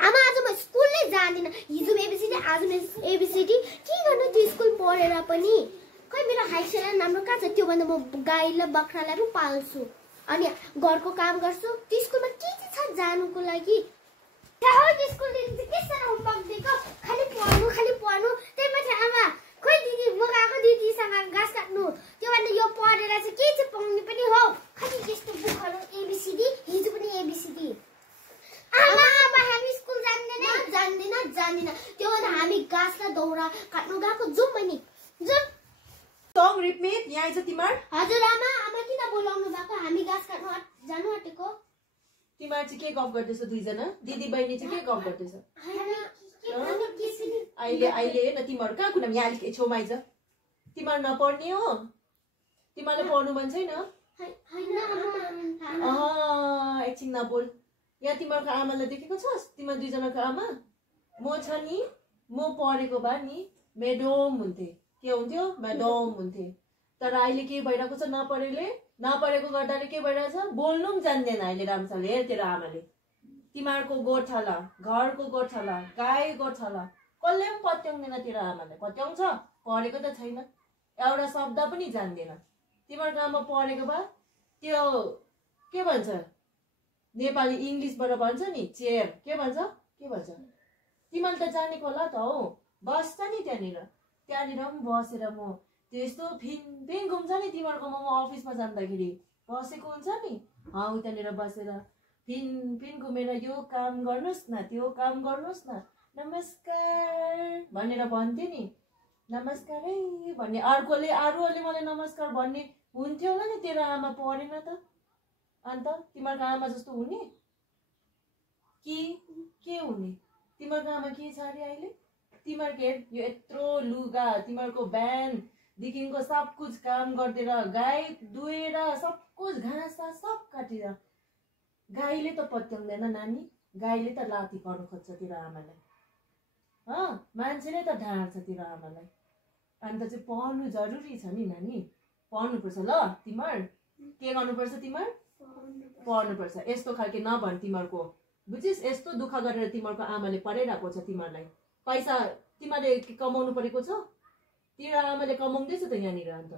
आमा आज म स्कुलले जाँदिन हिजो एबिसिडी आज म एबिसिडी के गर्नु त्यो स्कुल पढेर पनि खै मेरो हाइसेला राम्रो कहाँ छ त्यो भन्दा म गाईलाई बख्रालाई पनि पाल्छु अनि घरको काम गर्छु त्यो स्कुलमा के छ जानुको लागि त्यहाँ स्कुलले के सारा होमवर्क दिएको खाली पढ्नु त्यही माथि आमा खोइ दिदी म गएको दिदीसँग घाँस काट्नु त्यो भन्दा यो पढेर चाहिँ के चाहिँ पाउने पनि हो खाली त्यस्तो बुकहरू एबिसिडी हिजो पनि एबिसिडी आमा अब हामी स्कुल जान्दिन त्यो भन्दा हामी घाँसलाई दौरा काट्नु गएको जाउँ पनि जाउँ सङ रिपमिट यहाँ छ तिमार हजुर आमा किन बोलाउनु भएको हामी घाँस काट्नु जानु आँटेको तिमार चाहिँ के गफ गर्दैछ दुईजना दिदी बहिनी चाहिँ के गफ गर्दैछ अहिले हेर्न तिमीहरू कहाँ कुना यहाँ अलिक छेउमा आइज तिमीहरू नपढ्ने हो तिमीहरूलाई पढ्नु मन छैन एकछिन नबोल यहाँ तिमीहरूको आमालाई देखेको छस् तिमीहरू दुईजनाको आमा म छ नि म पढेको भए नि मेडम हुन्थे के हुन्थ्यो मेडम हुन्थे तर अहिले के भइरहेको छ नपढेको गर्दाले के भइरहेछ बोल्नु पनि जान्दैन अहिले राम्रोसँगले हेर तेरो आमाले तिमीहरूको गोठाला घरको गोठाला गाई गोठाला कसले पनि पत्याउँदैन तेरो आमालाई पत्याउँछ पढेको त छैन एउटा शब्द पनि जान्दैन तिमीहरूको आमा पढेको भए त्यो के भन्छ नेपाली इङ्ग्लिसबाट भन्छ नि चेयर के भन्छ तिमीले त जानेको होला त हौ बस्छ नि त्यहाँनिर पनि बसेर म त्यस्तो फिन घुम्छ नि तिमीहरूकोमा म अफिसमा जाँदाखेरि बसेको हुन्छ नि हौ त्यहाँनिर बसेर फिन घुमेर यो काम गर्नुहोस् न त्यो काम गर्नुहोस् न नमस्कार भनेर भन्थे नि नमस्कार है भन्ने अरूहरूले मलाई नमस्कार भन्ने हुन्थ्यो होला नि तेरो आमा पढेन त अन्त तिमीहरूको आमा जस्तो हुने के हुने तिमीहरूको आमा के छ अरे अहिले तिमीहरूको हेर यो यत्रो लुगा तिमीहरूको बिहानदेखिको सब कुछ काम गरिदिएर गाई दुहेर सब कुछ घाँस सब काटेर गाईले त पत्याउँदैन नानी गाईले त लाती गर्नु खोज्छ तेरो आमालाई मान्छेले त ढाँड्छ तेरो आमालाई अन्त चाहिँ पढ्नु जरुरी छ नि नानी पढ्नुपर्छ ल तिमीहरू के गर्नुपर्छ तिमीहरू पढ्नुपर्छ यस्तो खालके नभन् तिमीहरूको बुझिस् यस्तो दुःख गरेर तिमीहरूको आमाले पढाइरहेको छ तिमीहरूलाई पैसा तिमीहरूले कमाउनु परेको छ तेरो आमाले कमाउँदैछ त यहाँनिर अन्त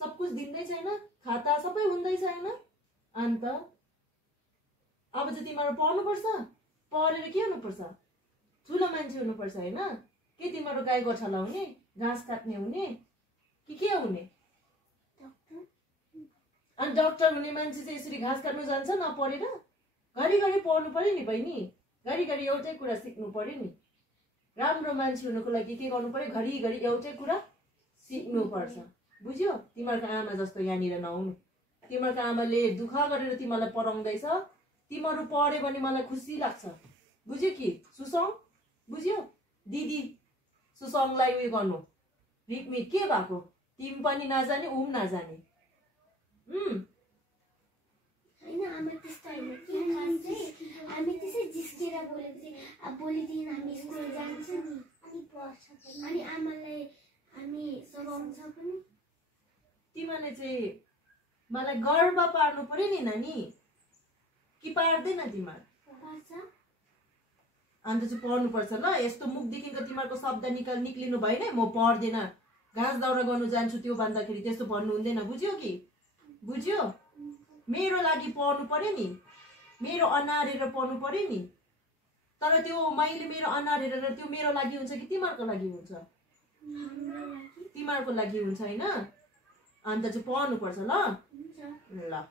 सब कुछ दिँदै छैन खाता सबै हुँदैछ होइन अन्त अब चाहिँ तिमीहरू पढ्नुपर्छ पढेर के हुनुपर्छ ठुलो मान्छे हुनुपर्छ होइन के तिमीहरू गाई गोठाला हुने घाँस काट्ने हुने के हुने अनि डक्टर हुने मान्छे चाहिँ यसरी घाँस काट्नु जान्छ नपढेर घरिघरि पढ्नु पर्यो नि बहिनी घरिघरि एउटै कुरा सिक्नु पर्यो नि राम्रो मान्छे हुनुको लागि के गर्नु पर्यो घरिघरि एउटै कुरा सिक्नुपर्छ बुझ्यो तिमीहरूको आमा जस्तो यहाँनिर नहुनु तिमीहरूको आमाले दुःख गरेर तिमीलाई पढाउँदैछ तिमीहरू पढ्यो भने मलाई खुसी लाग्छ बुझ्यो कि सुसङ बुझ्यो दिदी सुसङलाई उयो गर्नु रिपमिट के भएको तिमी पनि नजाने ऊ पनि नजाने हैन आमा त्यस्तो हैन के हामी त्यसै जिस्केर बोलेपछि अब भोलिदेखि हामी स्कुल जान्छ नि अनि पढ्छ अनि आमालाई हामी सघाउँछ पनि तिमीले चाहिँ मलाई गर्व पार्नु पर्यो नि नानी कि पार्दैन तिमीहरू पार्छ अन्त चाहिँ पढ्नुपर्छ ल यस्तो मुखदेखिको तिमीहरूको शब्द निक्लिनु भएन म पढ्दैन घाँस दाउरा गर्नु जान्छु त्यो भन्दाखेरि त्यस्तो भन्नु हुँदैन बुझ्यो कि बुझ्यो मेरो लागि पढ्नु पर्यो नि मेरो अनार हेरेर पढ्नु पर्यो नि तर त्यो मैले मेरो अनार हेरेर त्यो मेरो लागि हुन्छ कि तिमीहरूको लागि हुन्छ तिमीहरूको लागि हुन्छ होइन अन्त चाहिँ पढ्नुपर्छ ल